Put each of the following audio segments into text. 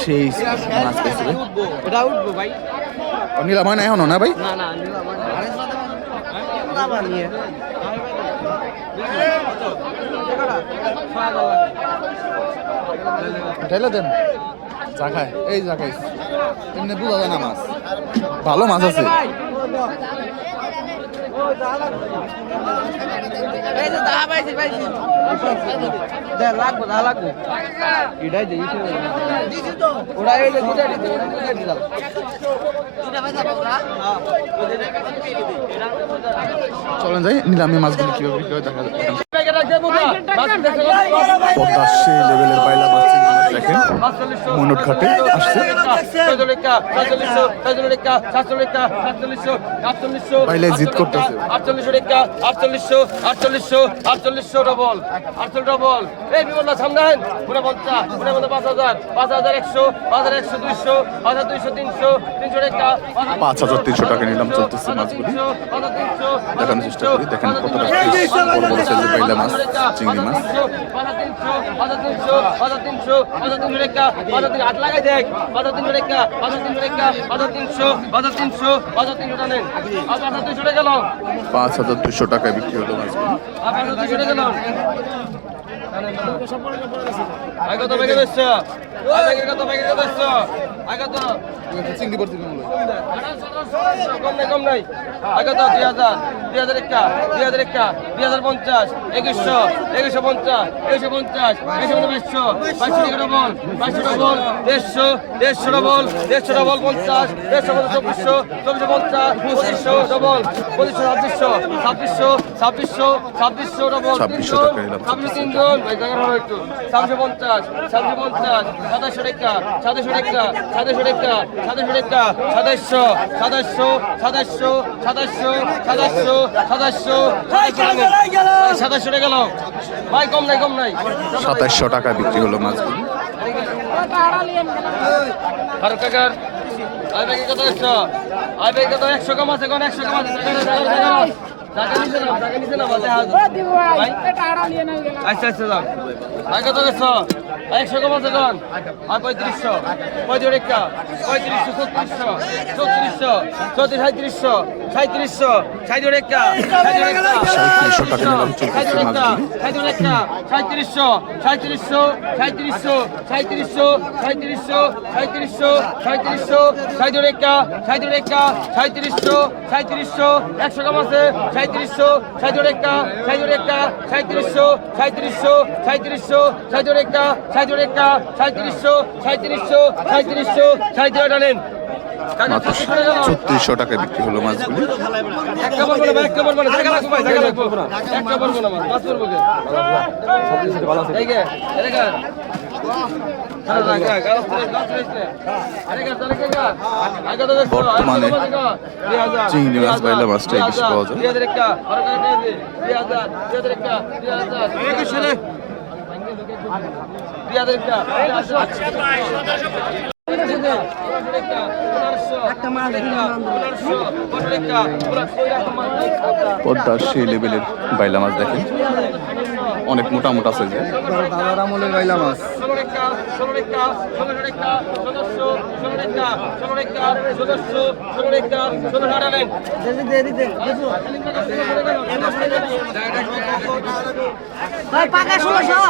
সেই মাছ না এখনও না ভাই? দেন। এই চা খাইস। এমনি বোঝা যায় না মাছ। ভালো মাছ আছে। লাগবো দা লাগবো এটাই যে ওরা এই যে দুটা দিতে ওরা দুটা দিলাম চলেন যাই নিলামে মাছগুলো কীভাবে দেখা পদ্মা সেই লেভেলের চিংড়ি মাছ। দেখেন মনুট ঘাটে আসছে বাইলে জিত করতেছে আটচল্লিশশো রেখা আটচল্লিশশো আটচল্লিশশো আটচল্লিশশো ডবল আটচল্লিশ ডবল এই বিপন্ন সামনে আইন পুরো পঞ্চাশ পুরো মধ্যে পাঁচ হাজার পাঁচ হাজার একশো পাঁচ হাজার একশো দুইশো পাঁচ হাজার দুইশো তিনশো তিনশো রেখা পাঁচ হাজার তিনশো টাকা নিলাম চলতেছে মাছগুলি দেখানোর চেষ্টা করি দেখেন কতটা বড় বড় সাইজের বাইলা মাছ চিংড়ি মাছ পাঁচ হাজার দুশো টাকায় বিক্রি হলো আগত বেগে বেশ আগত বেগে বেশ চিংড়ি পড়ছে কম কম নাই আগে তো দুই হাজার দুই হাজার একটা দুই হাজার একটা দুই হাজার পঞ্চাশ একুশশো একুশশো পঞ্চাশ একুশশো পঞ্চাশ একুশশো বাইশশো বাইশশো ডবল বাইশশো ডবল দেড়শো দেড়শো ডবল দেড়শো ডবল পঞ্চাশ দেড়শো পঞ্চাশ চব্বিশশো চব্বিশশো পঞ্চাশ পঁচিশশো ডবল পঁচিশশো ছাব্বিশশো ছাব্বিশশো ছাব্বিশশো ছাব্বিশশো ডবল 2600 টাকা নিলাম। ছাব্বিশশো তিনজন একটু ছাব্বিশশো পঞ্চাশ ছাব্বিশশো পঞ্চাশ সাতাশশো টাকা সাতাশশো টাকা সাতাশশো টাকা সাতাশশো টাকা সাতাশশো সাতাশশো সাতাশশো সাতাশশো সাতাশশো সাতাশশো সাতাশশো টাকা গেল। ভাই কম নাই কম নাই। সাতাশশো টাকা বিক্রি হলো মাছগুলি। আর কাকার আই ব্যাগে কত একশো আই ব্যাগে কত? একশো কম আছে কোন একশো কম আছে? আচ্ছা আচ্ছা যাও। আই কত একশো একশো কম আছে আর পঁয়ত্রিশশো পঁয়ত্রিশ পঁয়ত্রিশশো ছত্রিশশো ছত্রিশশো ছত্রিশ সাঁত্রিশশো সাঁত্রিশশো সাইড রেখা সাঁত্রিশশো সাঁত্রিশশো সাঁত্রিশশো সাঁত্রিশশো সাঁত্রিশশো সাঁত্রিশশো সাঁত্রিশশো সাঁত্রিশ সাঁত্রিশ সাঁত্রিশশো সাঁত্রিশশো একশো কম আছে সাঁত্রিশশো সাঁত্রিশ সাঁত্রিশ সাঁত্রিশশো সাঁত্রিশশো সাঁত্রিশশো সাঁত্রিশ সাঁত্রিশ রেখা সাঁত্রিশশো সাঁত্রিশশো সাঁত্রিশশো সাঁত্রিশ টানেন মাত্র ছত্রিশশো টাকায় বিক্রি হলো মাছগুলি। বর্তমানে চিংড়ি মাছ, বাইলা মাছটাই বেশি পাওয়া যায়। 2000 একটা আরে গা কে 2000 2000 একটা 2000 এই কিছু রে 2000 একটা একটা মাছ পদ্মার সেই লেভেলের বাইলা মাছ দেখেন। অনেক মোটা মোটা সাইজের দাদার আমলের বাইলা মাছ। রেখা ষোলো রেখা ষোলো রেখা ষোলোশো ষোলো রেখা ষোলো রেখা ষোলোশো ষোলো রেখা ষোলো হারালেন পাকা ষোলোশো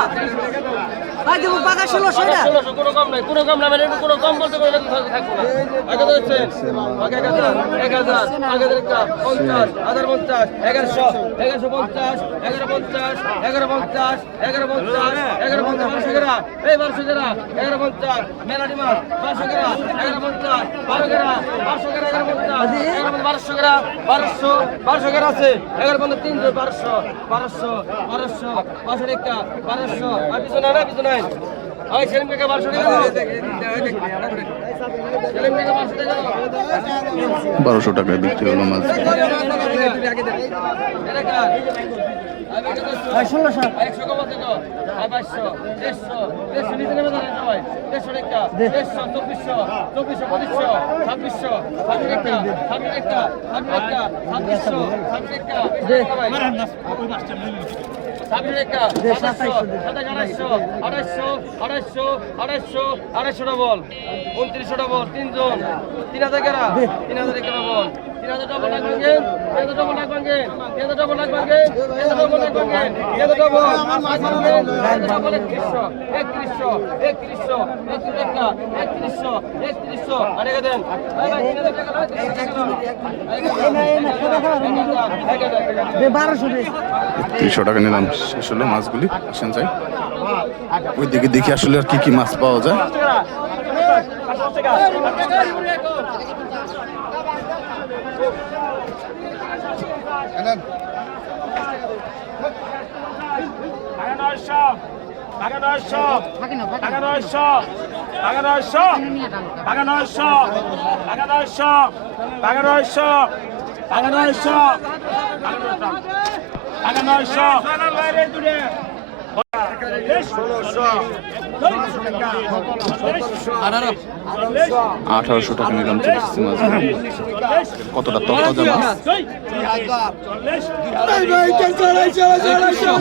পাকা ষোলোশো ষোলোশো কোনো কম নাই কোনো কম নাই মানে কোনো কম বলতে কোনো থাকব না আগে আগে এক হাজার এক হাজার আগে পঞ্চাশ হাজার পঞ্চাশ এগারোশো এগারোশো পঞ্চাশ এগারো পঞ্চাশ এগারো পঞ্চাশ এগারো পঞ্চাশ এগারো পঞ্চাশ এই বারোশো গেরা এগারো পঞ্চাশ মেলাটি মাছ বারোশো গেরা এগারো পঞ্চাশ বারো গেরা বারোশো গেরা এগারো পঞ্চাশ এগারো বারোশো গেরা বারোশো বারোশো গেরা আছে এগারো পঞ্চাশ তিনশো বারোশো বারোশো বারোশো বারোশো রেখা বারোশো আর পিছনে না পিছনে ওই সেলিম কাকা বারোশো টাকা। বারোশো টাকায় বিক্রি হলো মাছ। আমি একশো কম আছে? আর বাইশশো, দেড়শো, দেড়শো নিচে রেখা, চব্বিশশো, চব্বিশশো, পঁচিশশো, ছাব্বিশশো, ছাব্বিশ রেখা, ছাব্বিশ রেখা, ছাব্বিশ রেখা, ছাব্বিশশো, ছাব্বিশ রেখা। ছাব্বিশ টাকা সাতাশশো সাতাশ আড়াইশো আড়াইশো আড়াইশো তিনজন তিন হাজার কেরা তিন হাজার কেরা বল একত্রিশশো টাকা নিলাম শেষ হলো মাছগুলি আসেন চাই ওই দিকে দেখি আসলে আর কি কি মাছ পাওয়া যায় ষোলোশো আঠারোশো টাকা নিলাম চলতেছি মাছ। কতটা তরতাজা মাছ?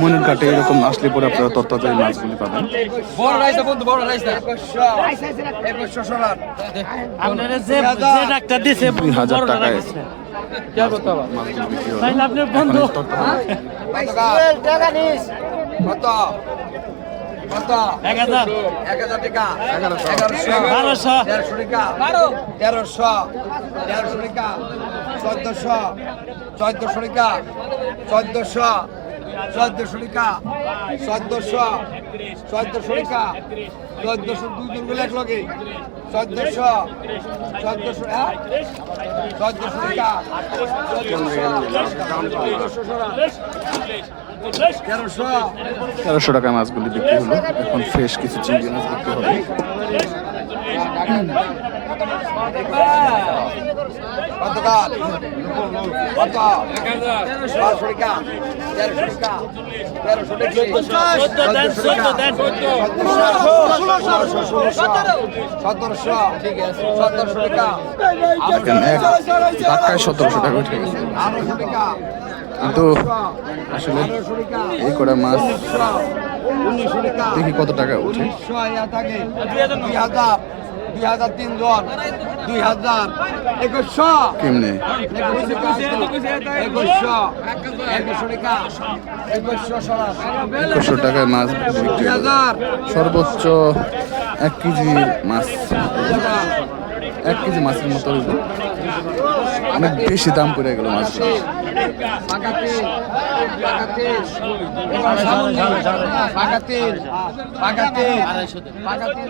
মনের ঘাটে এরকম আসলে পরে আপনারা তরতাজা মাছগুলি পাবেন। দুই হাজার কত? কত? এক হাজার। এক হাজার টাকা। এগারোশো। বারোশো। তেরোশো টাকা। তেরোশো তেরোশো টাকা। চোদ্দশো। চোদ্দশো টাকা। চোদ্দশো। চোদ্দশো টাকা। চোদ্দশো। চোদ্দশো টাকা। চোদ্দশো দুই দিনগুলো এক লগে। চোদ্দশো। চোদ্দশো হ্যাঁ? চোদ্দশো টাকা। তেরোশো তেরোশো টাকা মাছগুলি বিক্রি হলো। এখন ফ্রেশ কিছু চিংড়ি মাছ বিক্রি হবে। সতেরোশো টাকা উঠে গেছে। কিন্তু আসলে এই কটা মাছ দেখি কত টাকা উঠে দুই হাজার দুই হাজার একুশশো কেমনে একুশশো মাছ সর্বোচ্চ এক কেজি মাছ। এক কেজি মাছের মতো হইল। অনেক বেশি দাম পড়ে গেল মাছ পাকা তেল পাকা তিল পাকা তিল